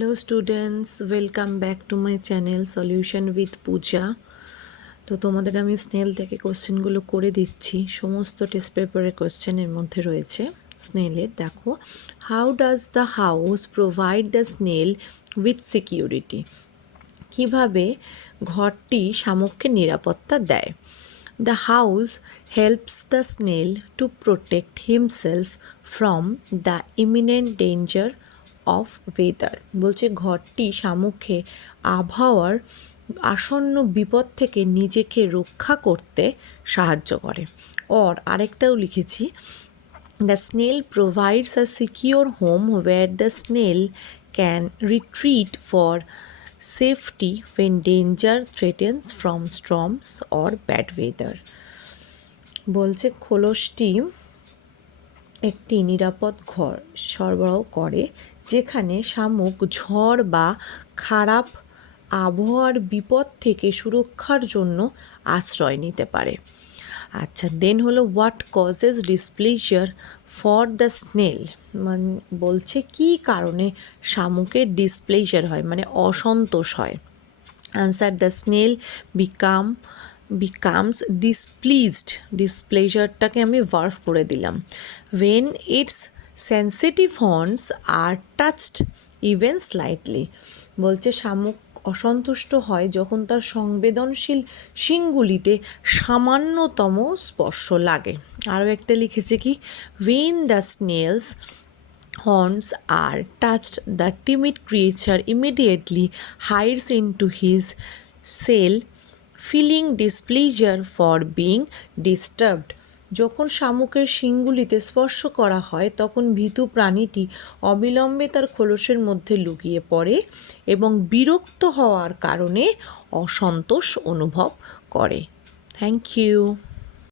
Hello students, welcome back to my channel solution with Puja. তো তোমাদের আমি স্নেল থেকে কোশ্চেনগুলো করে দিচ্ছি। সমস্ত টেস্ট পেপারের কোশ্চেনের মধ্যে রয়েছে স্নেলের। দেখো, how does the house provide the snail with security? কীভাবে ঘরটি শামুককে নিরাপত্তা দেয়? The house helps the snail to protect himself from the eminent danger of weather. বলছে ঘরটি শামুককে আবহাওয়ার আসন্ন বিপদ থেকে নিজেকে রক্ষা করতে সাহায্য করে। আরেকটাও লিখেছি, the snail provides a secure home where the snail can retreat for safety when danger threatens from storms or bad weather। বলছে খোলসটি একটি নিরাপদ ঘর সরবরাহ করে যেখানে শামুক ঝড় বা খারাপ আবহাওয়ার বিপদ থেকে সুরক্ষার জন্য আশ্রয় নিতে পারে। আচ্ছা, দেন হলো what causes displeasure for the snail? মানে বলছে কী কারণে শামুকের ডিসপ্লেজার হয়, মানে অসন্তোষ হয়। Answer, the snail becomes displeased. ডিসপ্লেজারটাকে আমি ভার্ভ করে দিলাম। When its sensitive horns are touched even slightly. বলছে শামুক অসন্তুষ্ট হয় যখন তার সংবেদনশীল শিংগুলিতে সামান্যতম স্পর্শ লাগে। আরও একটা লিখেছে কি, when the snails horns are touched, the timid creature immediately hides into his cell, feeling displeasure for being disturbed। যখন শামুকের শিংগুলিতে স্পর্শ করা হয় তখন ভীতু প্রাণীটি অবিলম্বে তার খোলসের মধ্যে লুকিয়ে পড়ে এবং বিরক্ত হওয়ার কারণে অসন্তোষ অনুভব করে। Thank you.